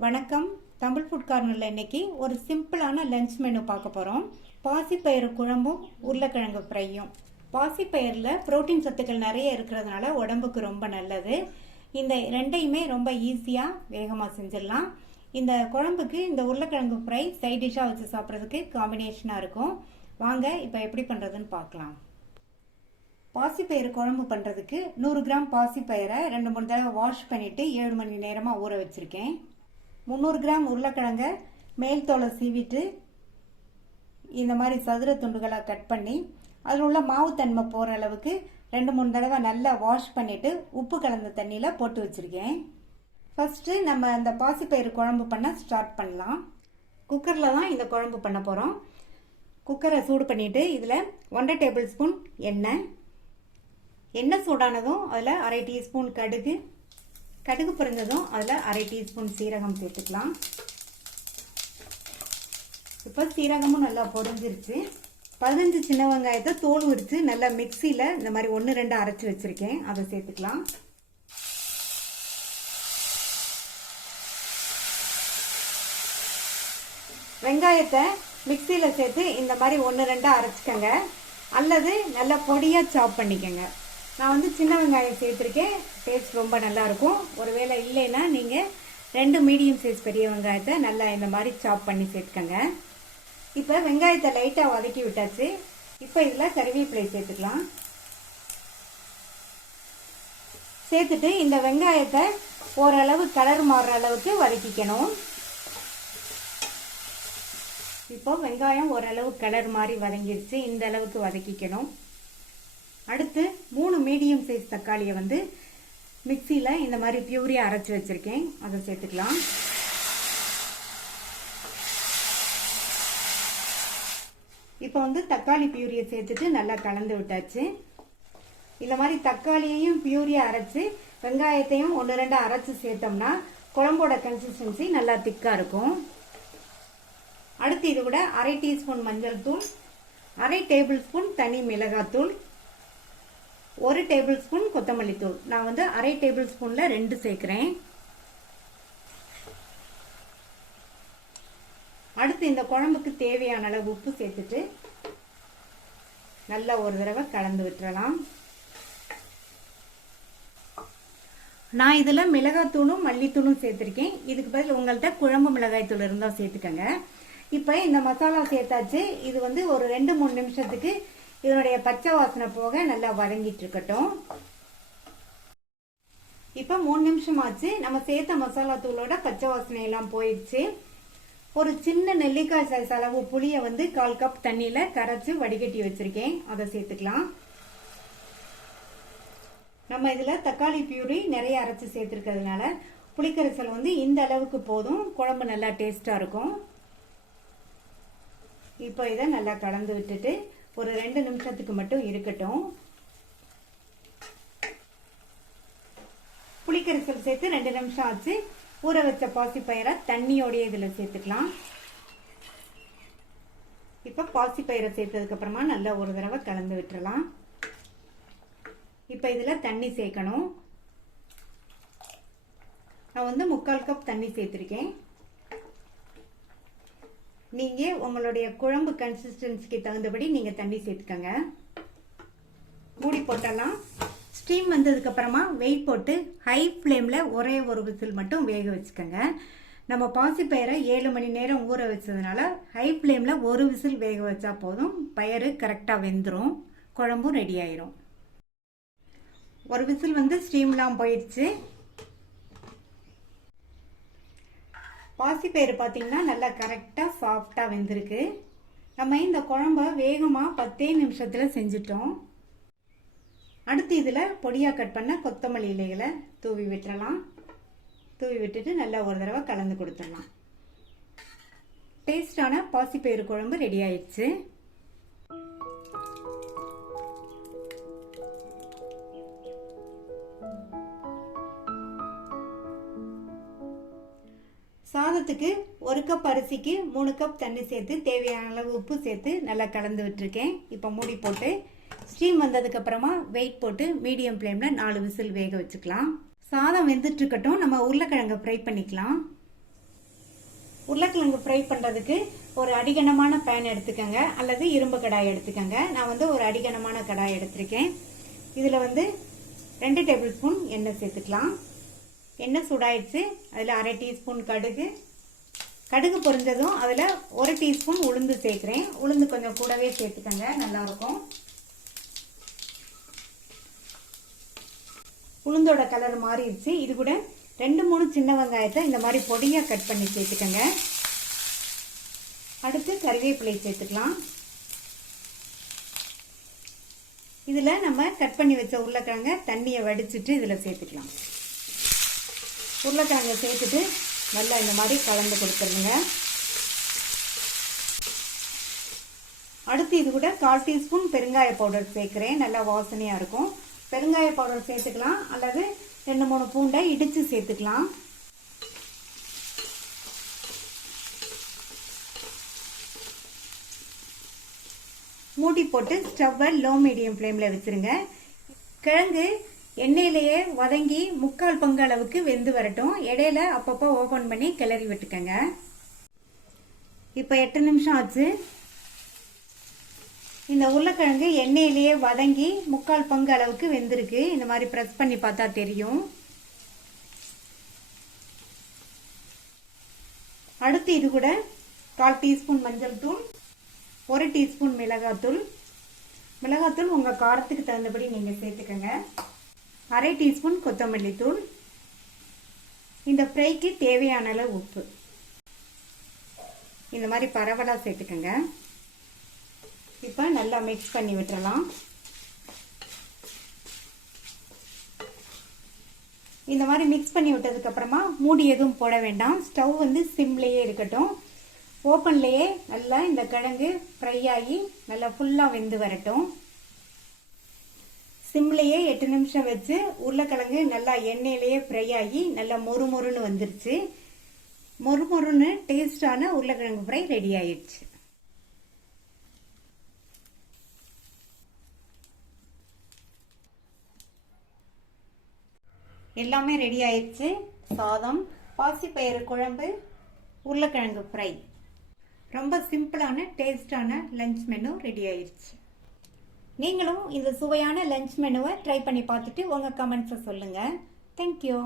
வணக்கம். தமிழ் ஃபுட் கார்னரில் இன்னைக்கு ஒரு சிம்பிளான லஞ்ச் மெனு பார்க்க போகிறோம். பாசிப்பயிறு குழம்பும் உருளைக்கிழங்கு ஃப்ரையும். பாசிப்பயிரில் புரோட்டீன் சத்துக்கள் நிறைய இருக்கிறதுனால உடம்புக்கு ரொம்ப நல்லது. இந்த ரெண்டையுமே ரொம்ப ஈஸியாக வேகமாக செஞ்சிடலாம். இந்த குழம்புக்கு இந்த உருளைக்கிழங்கு ஃப்ரை சைட் டிஷ்ஷாக வச்சு சாப்பிட்றதுக்கு காம்பினேஷனாக இருக்கும். வாங்க இப்போ எப்படி பண்ணுறதுன்னு பார்க்கலாம். பாசிப்பயிறு குழம்பு பண்ணுறதுக்கு 100 கிராம் பாசிப்பயிரை 2-3 தடவை வாஷ் பண்ணிவிட்டு 7 மணி நேரமாக ஊற வச்சுருக்கேன். 300 கிராம் உருளைக்கிழங்க மேல் தோலை சீவிட்டு இந்த மாதிரி சதுர துண்டுகளாக கட் பண்ணி அதில் உள்ள மாவு தன்மை போகிற அளவுக்கு 2-3 தடவை நல்லா வாஷ் பண்ணிவிட்டு உப்பு கலந்த தண்ணியில் போட்டு வச்சுருக்கேன். ஃபஸ்ட்டு நம்ம அந்த பாசிப்பயிறு குழம்பு பண்ண ஸ்டார்ட் பண்ணலாம். குக்கரில் தான் இந்த குழம்பு பண்ண போகிறோம். குக்கரை சூடு பண்ணிவிட்டு இதில் 1.5 டேபிள் ஸ்பூன் எண்ணெய் சூடானதும் அதில் 1/2 டீஸ்பூன் கடுகு பொரிஞ்சதும் அதில் 1/2 டீஸ்பூன் சீரகம் சேர்த்துக்கலாம். இப்போ சீரகமும் நல்லா பொரிஞ்சிருச்சு. 15 சின்ன வெங்காயத்தை தோல் உரித்து நல்லா மிக்சியில் இந்த மாதிரி 1-2 அரைச்சி வச்சுருக்கேன், அதை சேர்த்துக்கலாம். வெங்காயத்தை மிக்சியில் சேர்த்து இந்த மாதிரி 1-2 அரைச்சிக்கங்க, அல்லது நல்லா பொடியாக சாப் பண்ணிக்கோங்க. நான் வந்து சின்ன வெங்காயம் சேர்த்துருக்கேன், டேஸ்ட் ரொம்ப நல்லாயிருக்கும். ஒருவேளை இல்லைன்னா நீங்கள் 2 மீடியம் சைஸ் பெரிய வெங்காயத்தை நல்லா இந்த மாதிரி சாப் பண்ணி சேர்த்துக்கங்க. இப்போ வெங்காயத்தை லைட்டாக வதக்கி விட்டாச்சு. இப்போ இதில் கறிவேப்பிலை சேர்த்துக்கலாம். சேர்த்துட்டு இந்த வெங்காயத்தை ஓரளவு கலர் மாறுற அளவுக்கு வதக்கிக்கணும். இப்போ வெங்காயம் ஓரளவு கலர் மாறி வதங்கிடுச்சு, இந்த அளவுக்கு வதக்கிக்கணும். அடுத்து 3 மீடியம் சைஸ் தக்காளியை வந்து மிக்சியில் இந்த மாதிரி பியூரியாக அரைச்சி வச்சுருக்கேன், அதை சேர்த்துக்கலாம். இப்போ வந்து தக்காளி பியூரியை சேர்த்துட்டு நல்லா கலந்து விட்டாச்சு. இந்த மாதிரி தக்காளியையும் பியூரியாக அரைச்சி வெங்காயத்தையும் 1-2 அரைச்சி சேர்த்தோம்னா குழம்போட கன்சிஸ்டன்சி நல்லா திக்காக இருக்கும். அடுத்து இது கூட 1/2 டீஸ்பூன் மஞ்சள் தூள், 1/2 டேபிள் ஸ்பூன் தனி மிளகாத்தூள், 1 டேபிள் ஸ்பூன் கொத்தமல்லி தூள். நான் வந்து 1/2 டேபிள் ஸ்பூன்ல 2 சேர்க்கிறேன். அடுத்து இந்த குழம்புக்கு தேவையான அளவு உப்பு சேர்த்துட்டு நல்லா ஒரு தடவை கலந்து விட்டுறலாம். நான் இதில் மிளகாத்தூளும் மல்லித்தூளும் சேர்த்துருக்கேன். இதுக்கு பதில் உங்கள்கிட்ட குழம்பு மிளகாய் தூள் இருந்தால் சேர்த்துக்கங்க. இப்போ இந்த மசாலா சேர்த்தாச்சு. இது வந்து ஒரு 2-3 நிமிஷத்துக்கு இதனுடைய பச்சை வாசனை போக நல்லா வதங்கிட்டு இருக்கட்டும். இப்போ 3 நிமிஷம் ஆச்சு. நம்ம சேர்த்த மசாலா தூளோட பச்சை வாசனை எல்லாம் போயிடுச்சு. ஒரு சின்ன நெல்லிக்காய் சைஸ் அளவு புளியை வந்து 1/4 கப் தண்ணியில கரைச்சு வடிகட்டி வச்சிருக்கேன், அதை சேர்த்துக்கலாம். நம்ம இதுல தக்காளி பியூரி நிறைய அரைச்சு சேர்த்திருக்கிறதுனால புளிக்கரைசல் வந்து இந்த அளவுக்கு போதும், குழம்பு நல்லா டேஸ்டா இருக்கும். இப்போ இதை நல்லா கலந்து விட்டுட்டு ஒரு 2 நிமிஷத்துக்கு மட்டும் இருக்கட்டும். புளிக்கரைசல் சேர்த்து 2 நிமிஷம் ஆச்சு. ஊற வச்ச பாசிப்பயிரை தண்ணியோடைய இதில் சேர்த்துக்கலாம். இப்போ பாசிப்பயிரை சேர்த்ததுக்கு அப்புறமா நல்லா ஒரு தடவை கலந்து விட்டுறலாம். இப்போ இதில் தண்ணி சேர்க்கணும். நான் வந்து 3/4 கப் தண்ணி சேர்த்துருக்கேன். நீங்க உங்களுடைய குழம்பு கன்சிஸ்டன்சிக்கு தகுந்தபடி நீங்க தண்ணி சேர்த்துக்கங்க. மூடி போட்டலாம். ஸ்டீம் வந்ததுக்கு அப்புறமா வெயிட் போட்டு ஹை ஃப்ளேம்ல ஒரே ஒரு விசில் மட்டும் வேக வச்சுக்கோங்க. நம்ம பாசிப்பயிரை 7 மணி நேரம் ஊற வச்சதுனால ஹை ஃப்ளேம்ல ஒரு விசில் வேக வச்சா போதும், பயிறு கரெக்டா வெந்துடும், குழம்பும் ரெடி ஆயிரும். ஒரு விசில் வந்து ஸ்டீம்லாம் போயிடுச்சு. பாசிப்பயிறு பார்த்தீங்கன்னா நல்லா கரெக்டாக சாஃப்டாக வெந்திருக்கு. நம்ம இந்த குழம்ப வேகமாக 10 நிமிஷத்தில் செஞ்சிட்டோம். அடுத்து இதில் பொடியாக கட் பண்ண கொத்தமல்லி இலைகளை தூவி விட்டுறலாம். தூவி விட்டுட்டு நல்லா ஒரு தடவை கலந்து கொடுத்துடலாம். டேஸ்டான பாசிப்பயிறு குழம்பு ரெடி ஆயிடுச்சு. சாதத்துக்கு 1 கப் அரிசிக்கு 3 கப் தண்ணி சேர்த்து தேவையான அளவு உப்பு சேர்த்து நல்லா கலந்து விட்டுருக்கேன். இப்போ மூடி போட்டு ஸ்டீம் வந்ததுக்கு அப்புறமா வெயிட் போட்டு மீடியம் ஃப்ளேம்ல 4 விசில் வேக வச்சுக்கலாம். சாதம் வெந்துட்டு இருக்கட்டும், நம்ம உருளைக்கிழங்கை ஃப்ரை பண்ணிக்கலாம். உருளைக்கிழங்கு ஃப்ரை பண்ணுறதுக்கு ஒரு அடிகனமான பேன் எடுத்துக்கோங்க அல்லது இரும்பு கடாய் எடுத்துக்கோங்க. நான் வந்து ஒரு அடிகனமான கடாய் எடுத்திருக்கேன். இதில் வந்து 2 டேபிள் ஸ்பூன் எண்ணெய் சேர்த்துக்கலாம். எண்ணெய் சூடாயிடுச்சு. அதில் அரை டீஸ்பூன் கடுகு. கடுகு பொரிஞ்சதும் அதில் 1 டீஸ்பூன் உளுந்து சேர்க்குறேன். உளுந்து கொஞ்சம் கூடவே சேர்த்துக்கோங்க, நல்லாயிருக்கும். உளுந்தோட கலர் மாறிடுச்சு. இது கூட 2-3 சின்ன வெங்காயத்தை இந்த மாதிரி பொடியாக கட் பண்ணி சேர்த்துக்கோங்க. அடுத்து கறிவேப்பிலை சேர்த்துக்கலாம். இதில் நம்ம கட் பண்ணி வச்ச உருளைக்கிழங்க தண்ணியை வடிச்சிட்டு இதில் சேர்த்துக்கலாம். உருளைக்கிழங்க சேர்த்துட்டு நல்லா இந்த மாதிரி கலந்து கொடுத்துருங்க. அடுத்து இது கூட 1/4 டீஸ்பூன் பெருங்காய பவுடர் சேர்க்குறேன். நல்லா வாசனையாக இருக்கும். பெருங்காய பவுடர் சேர்த்துக்கலாம் அல்லது 2-3 பூண்டை இடித்து சேர்த்துக்கலாம். மூடி போட்டு ஸ்டவ்வை லோ மீடியம் ஃப்ளேமில் வச்சுருங்க. கிழங்கு எண்ணெயிலேயே வதங்கி 3/4 பங்கு அளவுக்கு வெந்து வரட்டும். இடையில அப்பப்போ ஓப்பன் பண்ணி கிளறி விட்டுக்கங்க. இப்போ 8 நிமிஷம் ஆச்சு. இந்த உருளைக்கிழங்கு எண்ணெயிலேயே வதங்கி 3/4 பங்கு அளவுக்கு வெந்திருக்கு. இந்த மாதிரி ப்ரெஸ் பண்ணி பார்த்தா தெரியும். அடுத்து இது கூட 1/4 டீஸ்பூன் மஞ்சள் தூள், 1 டீஸ்பூன் மிளகாத்தூள். மிளகாத்தூள் உங்கள் காரத்துக்கு தகுந்தபடி நீங்கள் சேர்த்துக்கங்க. அரை டீஸ்பூன் கொத்தமல்லி தூள். இந்த ஃப்ரைக்கு தேவையான அளவு உப்பு. இந்த மாதிரி பரவலாக சேர்த்துக்கங்க. இப்போ நல்லா மிக்ஸ் பண்ணி விட்டுறலாம். இந்த மாதிரி மிக்ஸ் பண்ணி விட்டதுக்கு அப்புறமா மூடி எதுவும் போட வேண்டாம். ஸ்டவ் வந்து சிம்லேயே இருக்கட்டும். ஓப்பன்லேயே நல்லா இந்த கிழங்கு ஃப்ரை ஆகி நல்லா ஃபுல்லாக வெந்து வரட்டும். சிம்லேயே 8 நிமிஷம் வச்சு உருளைக்கிழங்கு நல்லா எண்ணெயிலேயே ஃப்ரை ஆகி நல்லா மொறுமொறுன்னு வந்துருச்சு. மொறுமொறுன்னு டேஸ்டான உருளைக்கிழங்கு ஃப்ரை ரெடி ஆயிடுச்சு. எல்லாமே ரெடி ஆயிடுச்சு. சாதம், பாசிப்பயிறு குழம்பு, உருளைக்கிழங்கு ஃப்ரை. ரொம்ப சிம்பிளான டேஸ்டான லஞ்ச் மெனு ரெடி ஆயிடுச்சு. நீங்களும் இந்த சுவையான லஞ்ச் மெனுவை ட்ரை பண்ணி பார்த்துட்டு உங்கள் கமெண்ட்ஸை சொல்லுங்கள். தேங்க்யூ.